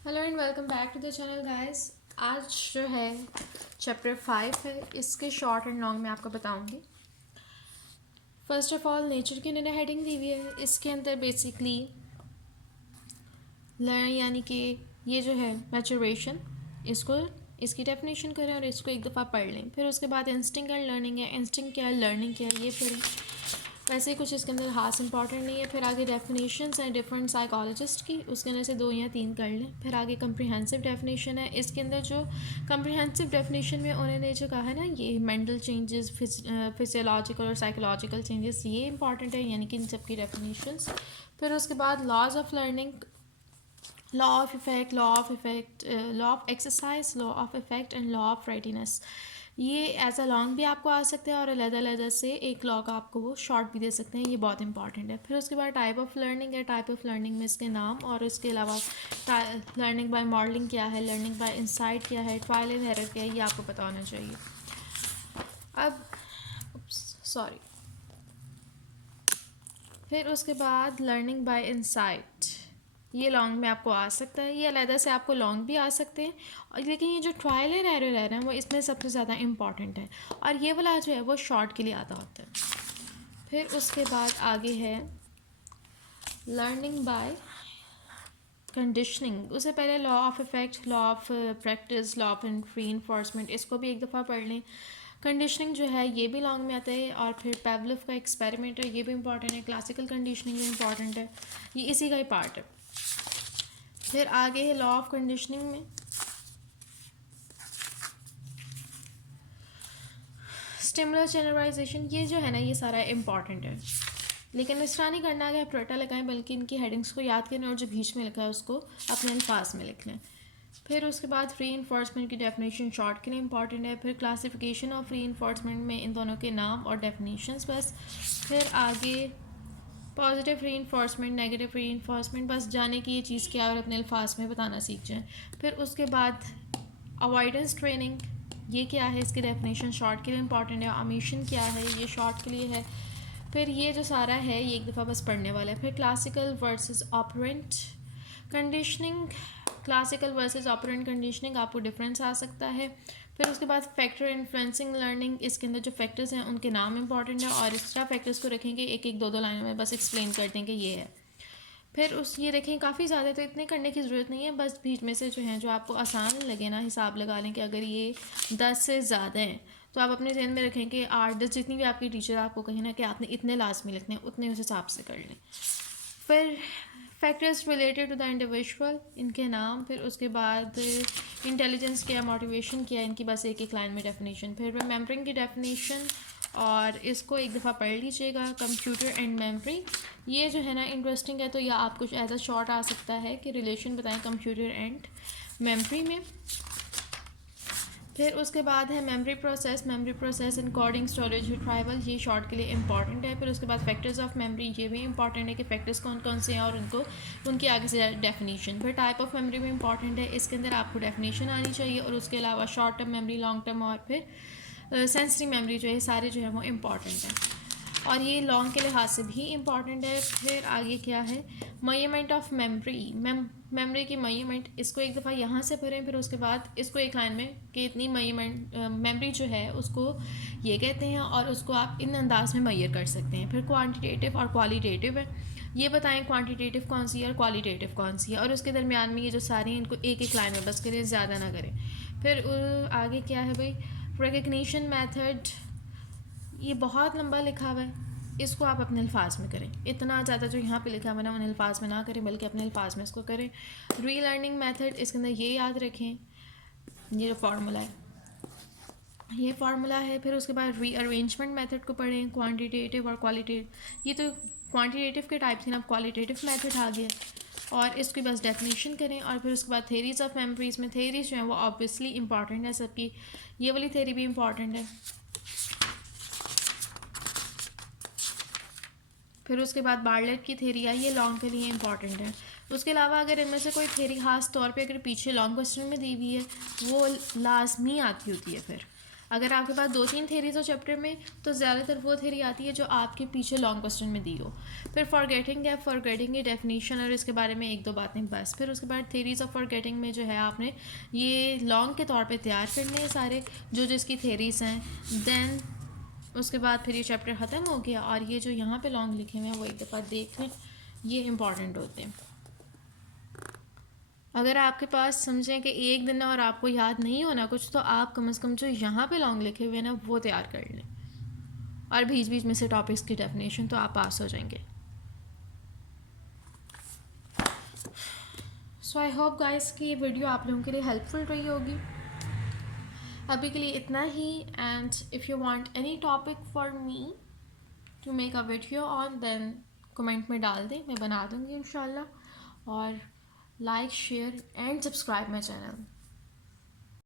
Hello and welcome back to the channel guys. आज जो है चैप्टर 5 है, इसके शॉर्ट एंड लॉन्ग मैं आपको बताऊंगी। फर्स्ट ऑफ ऑल नेचर की इन्होंने हेडिंग दी हुई है। इसके अंदर बेसिकली लर्न यानी कि ये जो है मैचुरेशन, इसको इसकी डेफिनेशन करें और इसको एक दफ़ा पढ़ लें। फिर उसके बाद इंस्टिंक्ट एंड लर्निंग है, इंस्टिंक्ट क्या है, लर्निंग क्या है, ये पढ़ें। वैसे ही कुछ इसके अंदर खास इंपॉर्टेंट नहीं है। फिर आगे डेफिनेशंस हैं डिफरेंट साइकोलॉजिस्ट की, उसके अंदर से 2 या 3 कर लें। फिर आगे कंप्रिहेंसिव डेफिनेशन है। इसके अंदर जो कंप्रिहेंसिव डेफिनेशन में उन्होंने जो कहा है ना, ये मेंटल चेंजेस, फिजियोलॉजिकल और साइकोलॉजिकल चेंजेस, ये इंपॉर्टेंट है, यानी कि इन सब की डेफिनेशंस। फिर उसके बाद laws of learning, law of effect, law of exercise, law of effect and law of readiness. ये एज अ लॉन्ग भी आपको आ सकते हैं और अलग से एक लॉ का आपको वो शॉर्ट भी दे सकते हैं। ये बहुत इंपॉर्टेंट है। फिर उसके बाद टाइप ऑफ लर्निंग है। टाइप ऑफ लर्निंग में इसके नाम और इसके अलावा लर्निंग बाय मॉडलिंग क्या है, लर्निंग बाय इंसाइट क्या है, ट्रायल एंड एरर क्या है, ये आपको पता होना चाहिए। अब सॉरी, फिर उसके बाद लर्निंग बाय इंसाइट, ये लॉन्ग में आपको आ सकता है, ये अलग से आपको लॉन्ग भी आ सकते हैं। और लेकिन ये जो ट्रायल एंड एरर है वो इसमें सबसे ज़्यादा इम्पॉर्टेंट है, और ये वाला जो है वो शॉर्ट के लिए आता होता है। फिर उसके बाद आगे है लर्निंग बाय कंडीशनिंग। उससे पहले law of effect, law of practice, law of reinforcement, इसको भी एक दफ़ा पढ़ लें। कंडीशनिंग जो है ये भी लॉन्ग में आता है। और फिर पेवलोव का एक्सपेरिमेंट है, ये भी इंपॉर्टेंट है। क्लासिकल कंडीशनिंग भी इंपॉर्टेंट है, ये इसी का ही पार्ट है। फिर आगे है लॉ ऑफ कंडीशनिंग में स्टिमुलस जनरलाइजेशन, ये जो है ना ये सारा इंपॉर्टेंट है, लेकिन इस तरह नहीं करना है कि आप रटा लगाएं, बल्कि इनकी हेडिंग्स को याद करें और जो बीच में लिखा है उसको अपने अल्फाज में लिख लें। फिर उसके बाद री इन्फोर्समेंट की डेफिनेशन शॉर्ट के लिए इंपॉर्टेंट है। फिर क्लासिफिकेशन ऑफ री इन्फोर्समेंट में इन दोनों के नाम और डेफिनेशंस बस। फिर आगे पॉजिटिव री इन्फोर्समेंट, नेगेटिव री इन्फोर्समेंट, बस जाने की ये चीज़ क्या है और अपने अल्फाज में बताना सीख जाएँ। फिर उसके बाद अवॉइडेंस ट्रेनिंग, ये क्या है, इसकी डेफिनेशन शॉर्ट के लिए इंपॉर्टेंट है। ओमिशन क्या है, ये शॉर्ट के लिए है। फिर ये जो सारा है ये एक दफ़ा बस पढ़ने वाला है। फिर classical versus operant conditioning, classical versus operant conditioning, आपको डिफरेंस आ सकता है। फिर उसके बाद फैक्टर इन्फ्लुएंसिंग लर्निंग, इसके अंदर जो फैक्टर्स हैं उनके नाम इंपॉर्टेंट है, और एक्स्ट्रा फैक्टर्स को रखेंगे एक एक दो दो लाइनों में, बस एक्सप्लेन कर देंगे ये है। फिर उस ये देखें काफ़ी ज़्यादा तो इतने करने की ज़रूरत नहीं है, बस बीच में से जो हैं जो आपको आसान लगे ना, हिसाब लगा लें कि अगर ये 10 से ज़्यादा हैं तो आप अपने जहन में रखें कि 8-10 जितनी भी आपकी टीचर आपको कहे ना कि आपने इतने लाजमी लिखने हैं, उतने उस हिसाब से कर लें। फिर factors related to the individual, इनके नाम। फिर उसके बाद इंटेलिजेंस क्या, मोटिवेशन क्या, इनकी बस एक एक लाइन में डेफिनेशन। फिर रिमेंबरिंग की डेफिनेशन, और इसको एक दफ़ा पढ़ लीजिएगा। कंप्यूटर एंड मेमोरी, ये जो है ना इंटरेस्टिंग है, तो यह आप कुछ एज अ शॉर्ट आ सकता है कि रिलेशन बताएं कंप्यूटर एंड मेमोरी में। फिर उसके बाद है memory process encoding, storage, retrieval, ये शॉर्ट के लिए इंपॉर्टेंट है। फिर उसके बाद फैक्टर्स ऑफ मेमोरी, ये भी इंपॉर्टेंट है कि फैक्टर्स कौन कौन से हैं और उनको उनकी आगे से डेफिनेशन। फिर टाइप ऑफ मेमोरी भी इंपॉर्टेंट है, इसके अंदर आपको डेफिनेशन आनी चाहिए, और उसके अलावा short term memory, long term, और फिर सेंसरी मेमोरी, जो है सारे जो है वो इंपॉर्टेंट हैं, और ये लॉन्ग के लिहाज से भी इम्पॉर्टेंट है। फिर आगे क्या है, मेजरमेंट ऑफ मेमोरी, मेमोरी की मेजरमेंट, इसको एक दफ़ा यहाँ से भरें, फिर उसके बाद इसको एक लाइन में कि इतनी मेजरमेंट मेमोरी जो है उसको ये कहते हैं, और उसको आप इन अंदाज में मेजर कर सकते हैं। फिर क्वांटिटेटिव और क्वालिटेटिव है, ये बताएं क्वांटिटेटिव कौन सी है और क्वालिटेटिव कौन सी है, और उसके दरमियान में ये जो सारी हैं इनको एक एक लाइन में बस करें, ज़्यादा ना करें। फिर आगे क्या है भाई, रिकग्निशन मेथड, ये बहुत लंबा लिखा हुआ है, इसको आप अपने अल्फाज में करें। इतना ज़्यादा जो यहाँ पे लिखा हुआ है ना उन अल्फाज में ना करें, बल्कि अपने अल्फाज में इसको करें। री लर्निंग मेथड, इसके अंदर ये याद रखें, ये जो फार्मूला है ये फार्मूला है। फिर उसके बाद री अरेंजमेंट मेथड को पढ़ें, क्वांटिटेटिव और क्वालिटेटिव, ये तो क्वांटिटेटिव के टाइप थी ना, अब क्वालिटेटिव मेथड आ गया, और इसकी बस डेफिनेशन करें। और फिर उसके बाद थेरीज ऑफ मेमोरीज में, थेरीज जो हैं वो ऑब्वियसली इंपॉर्टेंट है सबकी, ये वाली थेरी भी इंपॉर्टेंट है। फिर उसके बाद बार्लेट की थेरी आई, ये लॉन्ग के लिए इंपॉर्टेंट है। उसके अलावा अगर इनमें से कोई थेरी ख़ास तौर पे अगर पीछे लॉन्ग क्वेश्चन में दी हुई है वो लाजमी आती होती है फिर, अगर आपके पास 2-3 थेरीज हो चैप्टर में तो ज़्यादातर वो थेरी आती है जो आपके पीछे लॉन्ग क्वेश्चन में दी हो। फिर फॉरगेटिंग है, फॉरगेटिंग की डेफिनेशन और इसके बारे में 1-2 बातें बस। फिर उसके बाद थेरीज ऑफ फॉरगेटिंग में जो है आपने ये लॉन्ग के तौर पे तैयार करने हैं सारे जो जो इसकी थेरीज हैं। देन उसके बाद फिर ये चैप्टर ख़त्म हो गया और ये जो यहाँ पे लॉन्ग लिखे हुए हैं वो एक दफ़ा देख लें, ये इंपॉर्टेंट होते हैं। अगर आपके पास समझें कि एक दिन और आपको याद नहीं होना कुछ तो आप कम से कम जो यहाँ पे लॉन्ग लिखे हुए हैं ना वो तैयार कर लें और बीच बीच में से टॉपिक्स की डेफिनेशन, तो आप पास हो जाएंगे। सो आई होप गाइस कि ये वीडियो आप लोगों के लिए हेल्पफुल रही होगी। अभी के लिए इतना ही, and if you want any topic for me to make a video on then comment में डाल दें, मैं बना दूँगी इंशाल्लाह। और like share and subscribe my channel.